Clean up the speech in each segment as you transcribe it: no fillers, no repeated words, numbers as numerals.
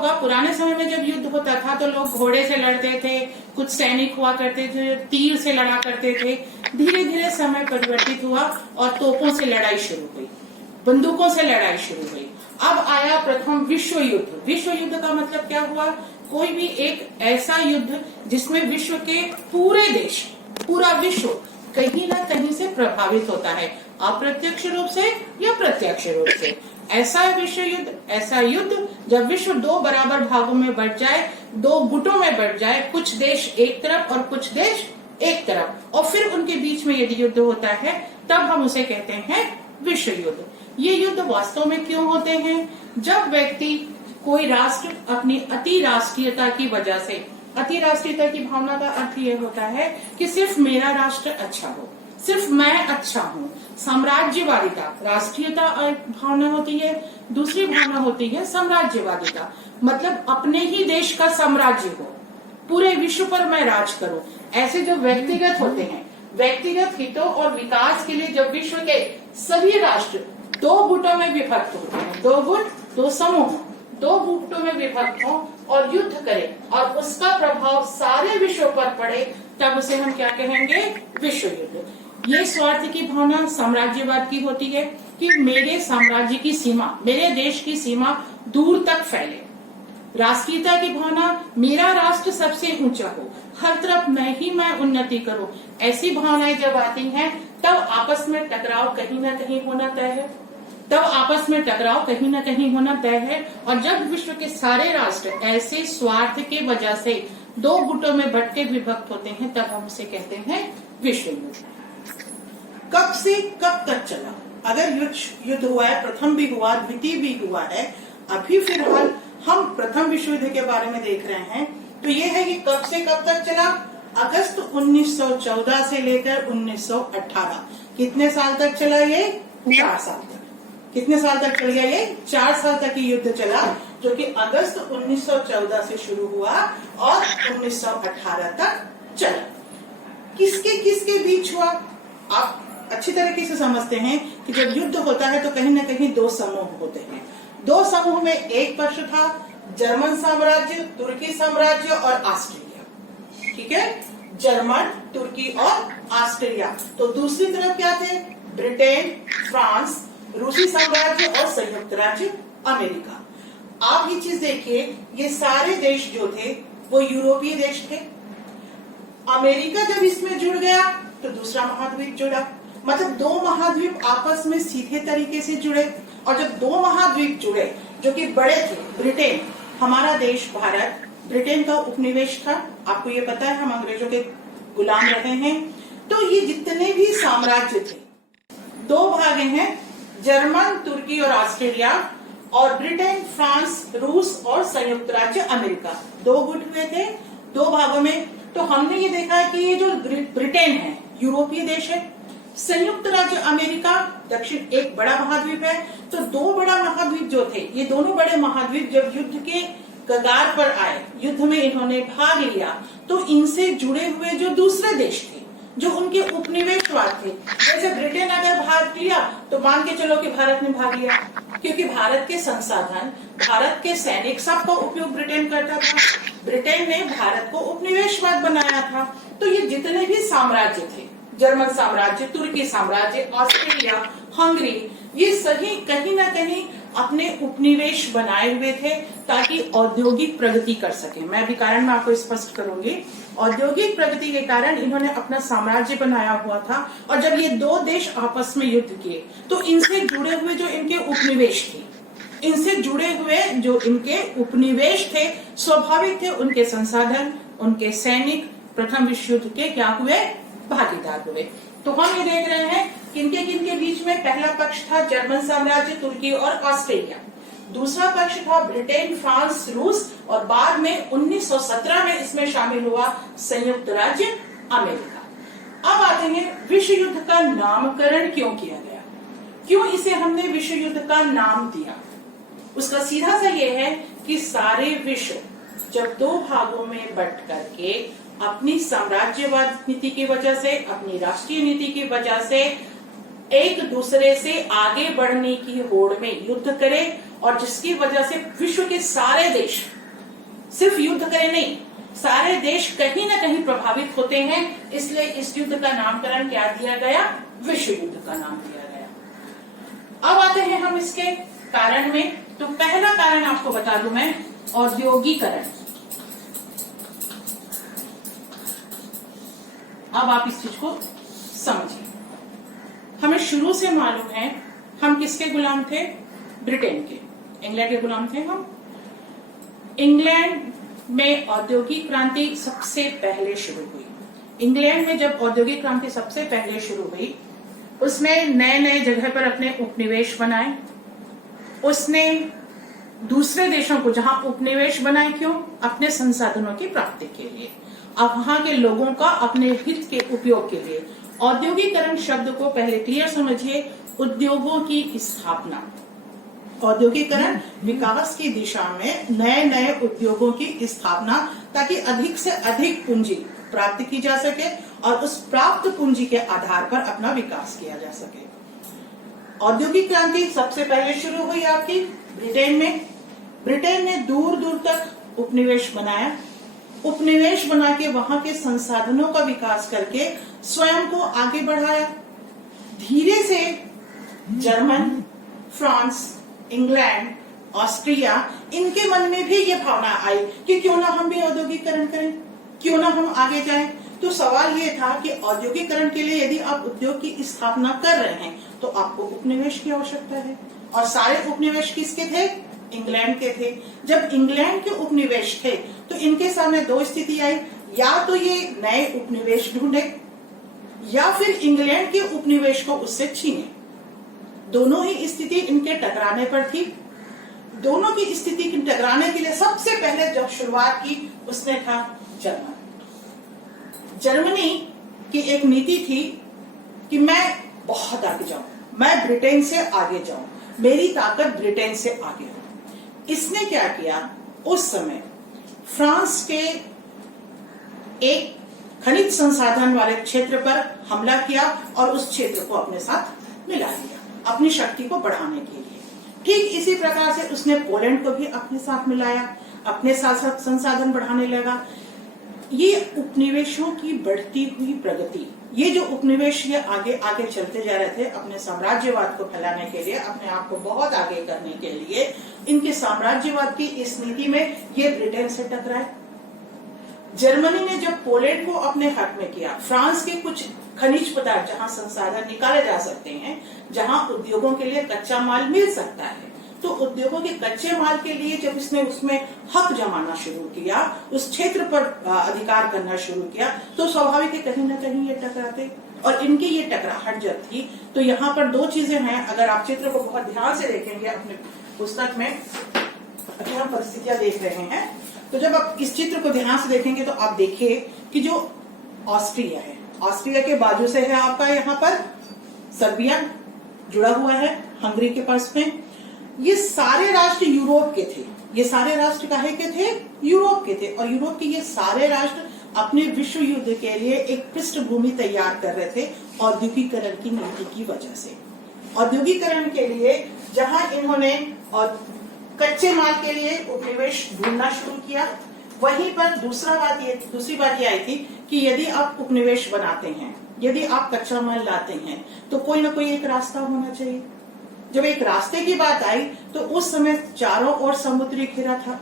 होगा, पुराने समय में जब युद्ध होता था तो लोग घोड़े से लड़ते थे, कुछ सैनिक हुआ करते थे, तीर से लड़ा करते थे। धीरे धीरे समय परिवर्तित हुआ और तोपों से लड़ाई शुरू हुई, बंदूकों से लड़ाई शुरू हुई। अब आया प्रथम विश्व युद्ध। विश्व युद्ध का मतलब क्या हुआ? कोई भी एक ऐसा युद्ध जिसमें विश्व के पूरे देश, पूरा विश्व कहीं ना कहीं से प्रभावित होता है, अप्रत्यक्ष रूप से या प्रत्यक्ष रूप से। ऐसा विश्व युद्ध, ऐसा युद्ध जब विश्व दो बराबर भागों में बंट जाए, दो गुटों में बंट जाए, कुछ देश एक तरफ और कुछ देश एक तरफ, और फिर उनके बीच में यदि युद्ध होता है तब हम उसे कहते हैं विश्व युद्ध। ये युद्ध वास्तव में क्यों होते हैं? जब व्यक्ति, कोई राष्ट्र अपनी अति राष्ट्रीयता की वजह से, अति राष्ट्रीयता की भावना का अर्थ ये होता है कि सिर्फ मेरा राष्ट्र अच्छा हो, सिर्फ मैं अच्छा हूँ। साम्राज्यवादिता, राष्ट्रीयता भावना होती है, दूसरी भावना होती है साम्राज्यवादिता, मतलब अपने ही देश का साम्राज्य हो, पूरे विश्व पर मैं राज करूं। ऐसे जो व्यक्तिगत होते हैं, व्यक्तिगत हितों और विकास के लिए जब विश्व के सभी राष्ट्र दो गुटों में विभक्त होते हैं, दो गुट, दो समूह, दो गुटों में विभक्त हो और युद्ध करें और उसका प्रभाव सारे विश्व पर पड़े, तब उसे हम क्या कहेंगे? विश्व युद्ध। ये स्वार्थ की भावना साम्राज्यवाद की होती है कि मेरे साम्राज्य की सीमा, मेरे देश की सीमा दूर तक फैले। राष्ट्रीयता की भावना, मेरा राष्ट्र सबसे ऊंचा हो, हर तरफ मैं उन्नति करूं। ऐसी भावनाएं जब आती हैं तब आपस में टकराव कहीं ना कहीं होना तय है, तब आपस में टकराव कहीं ना कहीं होना तय है। और जब विश्व के सारे राष्ट्र ऐसे स्वार्थ के वजह से दो गुटों में बंट के विभक्त होते हैं, तब हम उसे कहते हैं विश्व युद्ध। कब से कब तक चला? अगर युद्ध हुआ है, प्रथम भी हुआ, द्वितीय भी हुआ है, अभी फिलहाल हम प्रथम विश्व युद्ध के बारे में देख रहे हैं, तो ये है कि कब से कब तक चला? अगस्त 1914 से लेकर 1918। कितने साल तक चला ये? 4 साल तक। कितने साल तक चल गया ये? 4 साल तक ये युद्ध चला, जो कि अगस्त 1914 से शुरू हुआ और 1918 तक चला। किसके किसके बीच हुआ? आप अच्छी तरीके से समझते हैं कि जब युद्ध होता है तो कहीं ना कहीं दो समूह होते हैं। दो समूह में एक पक्ष था जर्मन साम्राज्य, तुर्की साम्राज्य और ऑस्ट्रिया। ठीक है, जर्मन, तुर्की और ऑस्ट्रिया। तो दूसरी तरफ क्या थे? ब्रिटेन, फ्रांस, रूसी साम्राज्य और संयुक्त राज्य अमेरिका। आप ये चीज देखिए, ये सारे देश जो थे वो यूरोपीय देश थे। अमेरिका जब इसमें जुड़ गया तो दूसरा महाद्वीप जुड़ा, मतलब दो महाद्वीप आपस में सीधे तरीके से जुड़े। और जब दो महाद्वीप जुड़े जो कि बड़े थे, ब्रिटेन, हमारा देश भारत ब्रिटेन का उपनिवेश था, आपको ये पता है, हम अंग्रेजों के गुलाम रहे हैं। तो ये जितने भी साम्राज्य थे, दो भागे हैं, जर्मन, तुर्की और ऑस्ट्रेलिया, और ब्रिटेन, फ्रांस, रूस और संयुक्त राज्य अमेरिका। दो गुट हुए थे, दो भागों में। तो हमने ये देखा है कि ये जो ब्रिटेन है यूरोपीय देश है, संयुक्त राज्य अमेरिका दक्षिण एक बड़ा महाद्वीप है। तो दो बड़ा महाद्वीप जो थे, ये दोनों बड़े महाद्वीप जब युद्ध के कगार पर आए, युद्ध में इन्होंने भाग लिया, तो इनसे जुड़े हुए जो दूसरे देश थे, जो उनके उपनिवेशवाद थे, जैसे ब्रिटेन अगर भाग लिया तो मान के चलो कि भारत ने भाग लिया, क्योंकि भारत के संसाधन, भारत के सैनिक, सबका उपयोग ब्रिटेन करता था। ब्रिटेन ने भारत को उपनिवेशवाद बनाया था। तो ये जितने भी साम्राज्य थे, जर्मन साम्राज्य, तुर्की साम्राज्य, ऑस्ट्रेलिया, हंगरी, ये सभी कहीं ना कहीं अपने उपनिवेश बनाए हुए थे ताकि औद्योगिक प्रगति कर सके। मैं अभी कारण में आपको स्पष्ट करूंगी। औद्योगिक प्रगति के कारण इन्होंने अपना साम्राज्य बनाया हुआ था। और जब ये दो देश आपस में युद्ध किए तो इनसे जुड़े हुए जो इनके उपनिवेश थे, इनसे जुड़े हुए जो इनके उपनिवेश थे, स्वाभाविक थे उनके संसाधन, उनके सैनिक प्रथम विश्व युद्ध के क्या हुए? भागीदार हुए। तो हम ये देख रहे हैं किनके किनके बीच में पहला पक्ष था जर्मन साम्राज्य, तुर्की और ऑस्ट्रेलिया। दूसरा पक्ष था ब्रिटेन, फ्रांस, रूस, और बाद में 1917 में इसमें शामिल हुआ संयुक्त राज्य अमेरिका। अब आते हैं विश्व युद्ध का नामकरण क्यों किया गया, क्यों इसे हमने विश्व युद्ध का नाम दिया? उसका सीधा सा ये है कि सारे विश्व जब दो भागों में बंट करके अपनी साम्राज्यवाद नीति की वजह से, अपनी राष्ट्रीय नीति की वजह से एक दूसरे से आगे बढ़ने की होड़ में युद्ध करे और जिसकी वजह से विश्व के सारे देश सिर्फ युद्ध करें नहीं, सारे देश कहीं ना कहीं प्रभावित होते हैं। इसलिए इस युद्ध का नामकरण क्या दिया गया? विश्व युद्ध का नाम दिया गया। अब आते हैं हम इसके कारण में। तो पहला कारण आपको बता दूं मैं, औद्योगिकरण। अब आप इस चीज को समझिए। हमें शुरू से मालूम है हम किसके गुलाम थे? ब्रिटेन के, इंग्लैंड के गुलाम थे हम। इंग्लैंड में औद्योगिक क्रांति सबसे पहले शुरू हुई। इंग्लैंड में जब औद्योगिक क्रांति सबसे पहले शुरू हुई, उसने नए नए जगह पर अपने उपनिवेश बनाए। उसने दूसरे देशों को जहां उपनिवेश बनाए, क्यों? अपने संसाधनों की प्राप्ति के लिए, अब वहां के लोगों का अपने हित के उपयोग के लिए। औद्योगिकरण शब्द को पहले क्लियर समझिए, उद्योगों की स्थापना। औद्योगिकरण विकास की दिशा में नए नए उद्योगों की स्थापना, ताकि अधिक से अधिक पूंजी प्राप्त की जा सके और उस प्राप्त पूंजी के आधार पर अपना विकास किया जा सके। औद्योगिक क्रांति सबसे पहले शुरू हुई आपकी ब्रिटेन में। ब्रिटेन ने दूर दूर तक उपनिवेश बनाया। उपनिवेश बना के वहां के संसाधनों का विकास करके स्वयं को आगे बढ़ाया। धीरे से जर्मन, फ्रांस, इंग्लैंड, ऑस्ट्रिया, इनके मन में भी ये भावना आई कि क्यों ना हम भी औद्योगिकरण करें, क्यों ना हम आगे जाएं। तो सवाल ये था कि औद्योगिकरण के लिए यदि आप उद्योग की स्थापना कर रहे हैं तो आपको उपनिवेश की आवश्यकता है, और सारे उपनिवेश किसके थे? इंग्लैंड के थे। जब इंग्लैंड के उपनिवेश थे तो इनके सामने दो स्थिति आई, या तो ये नए उपनिवेश ढूंढे या फिर इंग्लैंड के उपनिवेश को उससे छीने। दोनों ही स्थिति इनके टकराने पर थी। दोनों की स्थिति के टकराने के लिए सबसे पहले जब शुरुआत की उसने था जर्मन। जर्मनी की एक नीति थी कि मैं बहुत आगे जाऊं, मैं ब्रिटेन से आगे जाऊं, मेरी ताकत ब्रिटेन से आगे हो। इसने क्या किया? उस समय फ्रांस के एक खनिज संसाधन वाले क्षेत्र पर हमला किया और उस क्षेत्र को अपने साथ मिला लिया अपनी शक्ति को बढ़ाने के लिए। ठीक इसी प्रकार से उसने पोलैंड को भी अपने साथ मिलाया, अपने साथ संसाधन बढ़ाने लगा। ये उपनिवेशों की बढ़ती हुई प्रगति, ये जो उपनिवेश ये आगे आगे चलते जा रहे थे अपने साम्राज्यवाद को फैलाने के लिए, अपने आप को बहुत आगे करने के लिए, इनके साम्राज्यवाद की इस नीति में ये ब्रिटेन से टकराए। जर्मनी ने जब पोलैंड को अपने हक में किया, फ्रांस के कुछ खनिज पदार्थ जहां संसाधन निकाले जा सकते हैं, जहां उद्योगों के लिए कच्चा माल मिल सकता है, तो उद्योगों के कच्चे माल के लिए जब इसने उसमें हक जमाना शुरू किया, उस क्षेत्र पर अधिकार करना शुरू किया, तो स्वाभाविक है कहीं ना कहीं ये टकराते। और इनकी ये टकराहट जब थी तो यहाँ पर दो चीजें हैं। अगर आप चित्र को बहुत ध्यान से देखेंगे अपने पुस्तक में, अभी हम परिस्थितियां देख रहे हैं, तो जब आप इस चित्र को ध्यान से देखेंगे तो आप देखिए कि जो ऑस्ट्रिया है, ऑस्ट्रिया के बाजू से है आपका यहाँ पर सर्बिया जुड़ा हुआ है, हंगरी के पास में। ये सारे राष्ट्र यूरोप के थे। ये सारे राष्ट्र काहे के थे? यूरोप के थे। और यूरोप के ये सारे राष्ट्र अपने विश्व युद्ध के लिए एक पृष्ठभूमि तैयार कर रहे थे औद्योगिकरण की नीति की वजह से। औद्योगिकरण के लिए जहां इन्होंने और कच्चे माल के लिए उपनिवेश ढूंढना शुरू किया, वहीं पर दूसरी बात ये आई थी कि यदि आप उपनिवेश बनाते हैं, यदि आप कच्चा माल लाते हैं, तो कोई ना कोई एक रास्ता होना चाहिए। जब एक रास्ते की बात आई तो उस समय चारों ओर समुद्री घेरा था,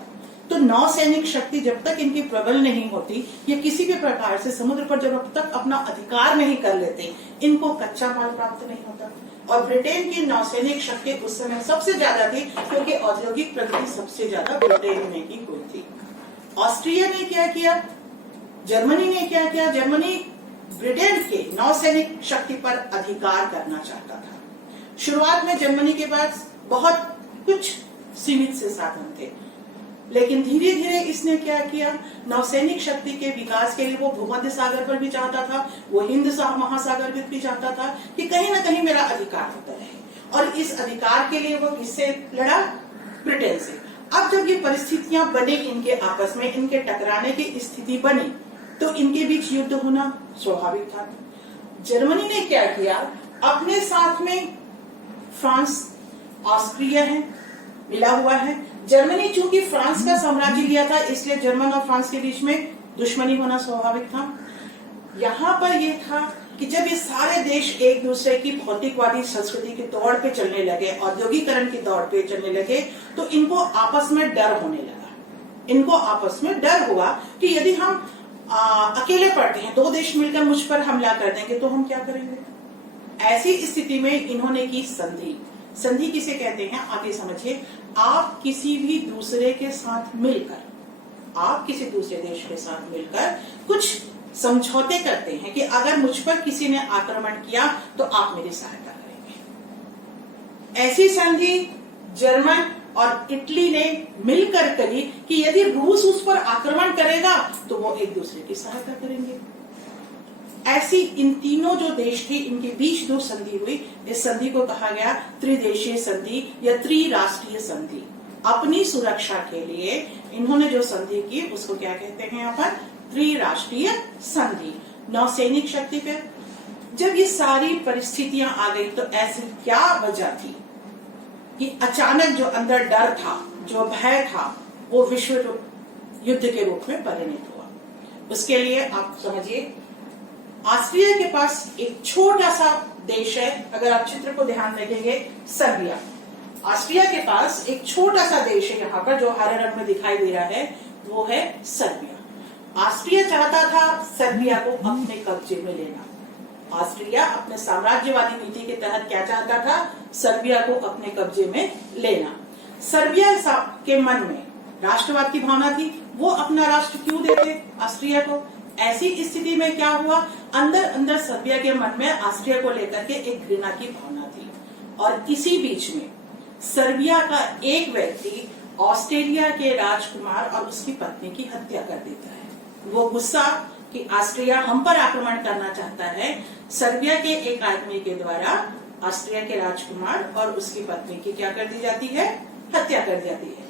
तो नौसैनिक शक्ति जब तक इनकी प्रबल नहीं होती, ये किसी भी प्रकार से समुद्र पर जब तक अपना अधिकार नहीं कर लेते, इनको कच्चा माल प्राप्त नहीं होता। और ब्रिटेन की नौसैनिक शक्ति उस समय सबसे ज्यादा थी, क्योंकि औद्योगिक प्रगति सबसे ज्यादा ब्रिटेन में ही हुई थी। ऑस्ट्रिया ने क्या किया? जर्मनी ने क्या किया? जर्मनी ब्रिटेन के नौसैनिक शक्ति पर अधिकार करना चाहता था। शुरुआत में जर्मनी के पास बहुत कुछ सीमित से साधन थे, लेकिन धीरे धीरे इसने क्या किया? नौसैनिक शक्ति के विकास के लिए वो भूमध्य सागर पर भी चाहता था, वो हिंद महासागर पर भी चाहता था कि कहीं ना कहीं मेरा अधिकार होता रहे। और इस अधिकार के लिए वो किससे लड़ा? ब्रिटेन से। अब जब ये परिस्थितियां बनी इनके आपस में, इनके टकराने की स्थिति बनी, तो इनके बीच युद्ध होना स्वाभाविक था। जर्मनी ने क्या किया? अपने साथ में फ्रांस, ऑस्ट्रिया है, मिला हुआ है। जर्मनी चूंकि फ्रांस का साम्राज्य लिया था, इसलिए जर्मन और फ्रांस के बीच में दुश्मनी होना स्वाभाविक था। यहाँ पर यह था कि जब ये सारे देश एक दूसरे की भौतिकवादी संस्कृति की दौड़ पे चलने लगे, औद्योगिकरण की दौड़ पे चलने लगे, तो इनको आपस में डर होने लगा। इनको आपस में डर हुआ कि यदि हम अकेले पड़ते हैं, दो देश मिलकर मुझ पर हमला कर देंगे तो हम क्या करेंगे। ऐसी स्थिति में इन्होंने की संधि। संधि किसे कहते हैं आगे समझिए। आप किसी भी दूसरे के साथ मिलकर, आप किसी दूसरे देश के साथ मिलकर कुछ समझौते करते हैं कि अगर मुझ पर किसी ने आक्रमण किया तो आप मेरी सहायता करेंगे। ऐसी संधि जर्मन और इटली ने मिलकर करी कि यदि रूस उस पर आक्रमण करेगा तो वो एक दूसरे की सहायता करेंगे। ऐसी इन तीनों जो देश थे, इनके बीच जो संधि हुई, इस संधि को कहा गया त्रिदेशीय संधि या त्रिराष्ट्रीय संधि। अपनी सुरक्षा के लिए इन्होंने जो संधि की उसको क्या कहते हैं यहाँ पर, त्रिराष्ट्रीय संधि। नौसैनिक शक्ति पे जब ये सारी परिस्थितियां आ गई तो ऐसी क्या वजह थी कि अचानक जो अंदर डर था, जो भय था, वो विश्व युद्ध के रूप में परिणत हुआ। उसके लिए आप समझिए, ऑस्ट्रिया के पास एक छोटा सा देश है, अगर आप चित्र को ध्यान देखेंगे, सर्बिया। ऑस्ट्रिया के पास एक छोटा सा देश है यहाँ पर जो हरे रंग में दिखाई दे रहा है, वो है सर्बिया। ऑस्ट्रिया चाहता था सर्बिया को अपने कब्जे में लेना। ऑस्ट्रिया अपने साम्राज्यवादी नीति के तहत क्या चाहता था, सर्बिया को अपने कब्जे में लेना। सर्बिया के मन में राष्ट्रवाद की भावना थी, वो अपना राष्ट्र क्यों देते ऑस्ट्रिया को। ऐसी स्थिति में क्या हुआ, अंदर अंदर सर्बिया के मन में ऑस्ट्रिया को लेकर के एक घृणा की भावना थी। और इसी बीच में सर्बिया का एक व्यक्ति ऑस्ट्रेलिया के राजकुमार और उसकी पत्नी की हत्या कर देता है। वो गुस्सा कि ऑस्ट्रिया हम पर आक्रमण करना चाहता है, सर्बिया के एक आदमी के द्वारा ऑस्ट्रिया के राजकुमार और उसकी पत्नी की क्या कर दी जाती है, हत्या कर दी जाती है।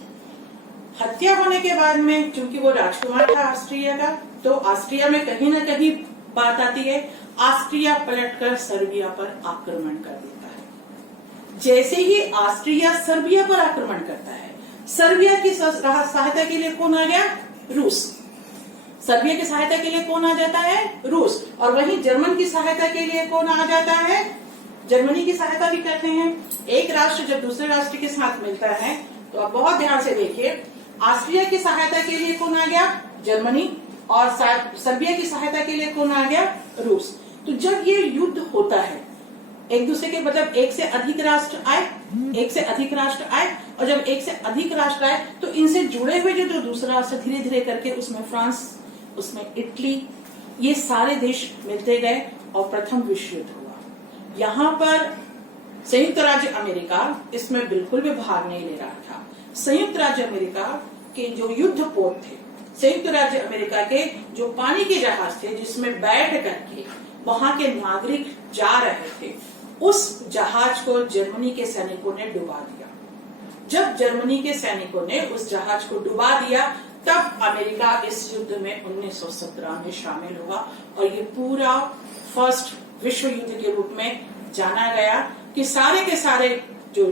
हत्या होने के बाद में चूंकि वो राजकुमार था ऑस्ट्रिया का, तो ऑस्ट्रिया में कहीं ना कहीं बात आती है, ऑस्ट्रिया पलटकर सर्बिया पर आक्रमण कर देता है। जैसे ही ऑस्ट्रिया सर्बिया पर आक्रमण करता है, सर्बिया की सहायता के लिए कौन आ गया, रूस। सर्बिया की सहायता के लिए कौन आ जाता है, रूस। और वहीं जर्मन की सहायता के लिए कौन आ जाता है, जर्मनी की सहायता भी करते हैं। एक राष्ट्र जब दूसरे राष्ट्र के साथ मिलता है तो आप बहुत ध्यान से देखिए, ऑस्ट्रिया की सहायता के लिए कौन आ गया, जर्मनी, और सर्बिया की सहायता के लिए कौन आ गया, रूस। तो जब ये युद्ध होता है, एक दूसरे के मतलब एक से अधिक राष्ट्र आए, और जब एक से अधिक राष्ट्र आए तो इनसे जुड़े हुए जो दूसरा राष्ट्र धीरे धीरे करके, उसमें फ्रांस, उसमें इटली, ये सारे देश मिलते गए और प्रथम विश्व युद्ध हुआ। यहाँ पर संयुक्त राज्य अमेरिका इसमें बिल्कुल भी भाग नहीं ले रहा था। संयुक्त राज्य अमेरिका के जो युद्ध पोत थे, संयुक्त राज्य अमेरिका के जो पानी के जहाज थे जिसमें बैठ करके वहां के नागरिक जा रहे थे, उस जहाज को जर्मनी के सैनिकों ने डुबा दिया। जब जर्मनी के सैनिकों ने उस जहाज को डुबा दिया, तब अमेरिका इस युद्ध में 1917 में शामिल हुआ और ये पूरा फर्स्ट विश्व युद्ध के रूप में जाना गया कि सारे के सारे जो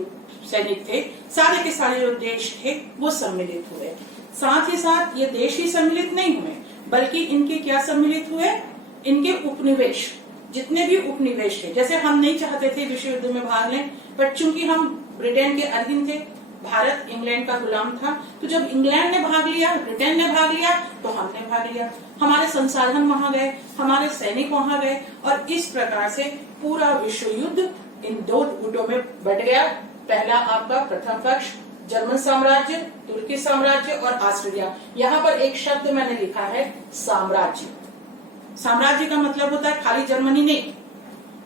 सैनिक थे, सारे के सारे जो देश थे, वो सम्मिलित हुए। साथ ही साथ ये देश ही सम्मिलित नहीं हुए, बल्कि इनके क्या सम्मिलित हुए, इनके उपनिवेश, जितने भी उपनिवेश थे। जैसे हम नहीं चाहते थे विश्व युद्ध में भाग लें, पर चूंकि हम ब्रिटेन के अधीन थे, भारत इंग्लैंड का गुलाम था, तो जब इंग्लैंड ने भाग लिया, ब्रिटेन ने भाग लिया, तो हमने भाग लिया। हमारे संसाधन वहां गए, हमारे सैनिक वहां गए, और इस प्रकार से पूरा विश्व युद्ध इन दो गुटों में बट गया। पहला आपका प्रथम पक्ष जर्मन साम्राज्य, तुर्की साम्राज्य और ऑस्ट्रिया। यहाँ पर एक शब्द मैंने लिखा है, साम्राज्य। साम्राज्य का मतलब होता है खाली जर्मनी नहीं।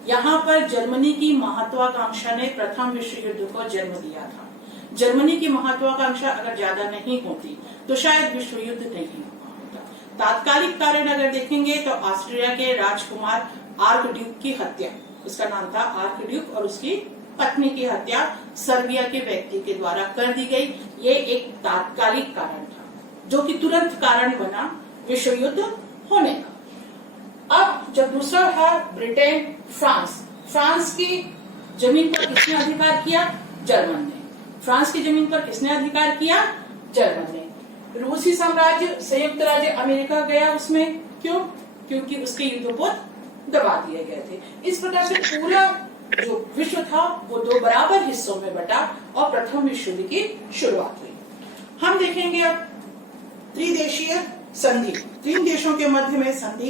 यहाँ पर जर्मनी की महत्वाकांक्षा ने प्रथम विश्व युद्ध को जन्म दिया था। जर्मनी की महत्वाकांक्षा अगर ज्यादा नहीं होती तो शायद विश्व युद्ध नहीं हुआ होता। तात्कालिक कारण अगर देखेंगे तो ऑस्ट्रिया के राजकुमार आर्क ड्यूक की हत्या, उसका नाम था आर्क ड्यूक, और उसकी पत्नी की हत्या सर्बिया के व्यक्ति के द्वारा कर दी गई। ये एक तात्कालिक कारण था जो कि तुरंत कारण बना विश्व युद्ध होने का। अब जब दूसरा था ब्रिटेन फ्रांस की जमीन पर किसने अधिकार किया, जर्मन ने। फ्रांस की जमीन पर किसने अधिकार किया? जर्मन ने। रूसी साम्राज्य संयुक्त राज्य अमेरिका गया उसमें, क्यों? क्योंकि उसके युद्धपोत दबा दिए गए थे। इस प्रकार से पूरा जो विश्व था वो 2 बराबर हिस्सों में बटा और प्रथम विश्व युद्ध की शुरुआत हुई। हम देखेंगे अब त्रिदेशीय संधि, 3 देशों के मध्य में संधि